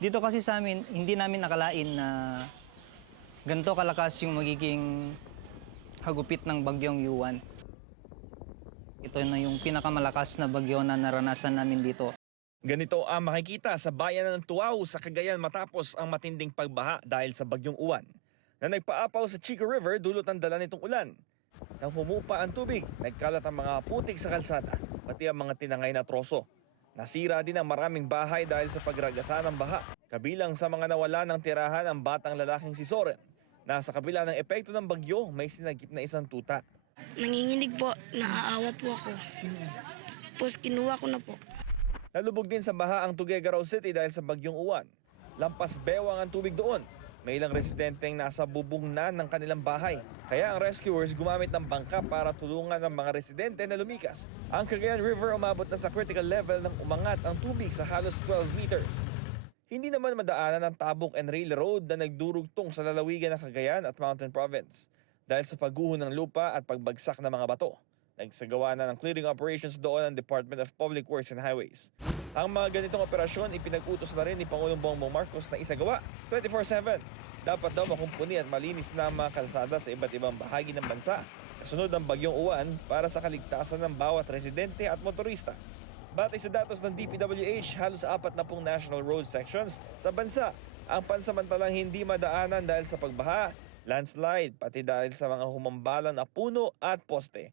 Dito kasi sa amin, hindi namin nakalain na ganito kalakas yung magiging hagupit ng bagyong Yuan. Ito na yung pinakamalakas na bagyo na naranasan namin dito. Ganito ang makikita sa bayan ng Tuao sa Cagayan matapos ang matinding pagbaha dahil sa bagyong Uwan na nagpaapaw sa Chico River dulot ng dala nitong ulan. Nang humupa ang tubig, nagkalat ang mga putik sa kalsada, pati ang mga tinangay na troso. Nasira din ang maraming bahay dahil sa pagragasa ng baha. Kabilang sa mga nawala ng tirahan ang batang lalaking si Soren, na sa kabila ng epekto ng bagyo may sinagip na isang tuta. Nanginginig po, naaawa po ako. Tapos kinuha ko na po. Nalubog din sa baha ang Tuguegarao City dahil sa bagyong Uwan. Lampas bewang ang tubig doon. May ilang residenteng nasa bubong na ng kanilang bahay. Kaya ang rescuers gumamit ng bangka para tulungan ang mga residente na lumikas. Ang Cagayan River umabot na sa critical level nang umangat ang tubig sa halos 12 meters. Hindi naman madaanan ang Tabuk and Rail Road na nagdurugtong sa lalawigan ng Cagayan at Mountain Province dahil sa pagguho ng lupa at pagbagsak ng mga bato. Nagsagawa na ng clearing operations doon ang Department of Public Works and Highways. Ang mga ganitong operasyon ipinag-utos na rin ni Pangulong Bongbong Marcos na isagawa 24/7. Dapat daw makumpuni at malinis na ang mga kalsada sa iba't ibang bahagi ng bansa kasunod ng bagyong Uwan para sa kaligtasan ng bawat residente at motorista. Batay sa datos ng DPWH, halos 40 national road sections sa bansa ang pansamantalang hindi madaanan dahil sa pagbaha, landslide, pati dahil sa mga humambalang na puno at poste.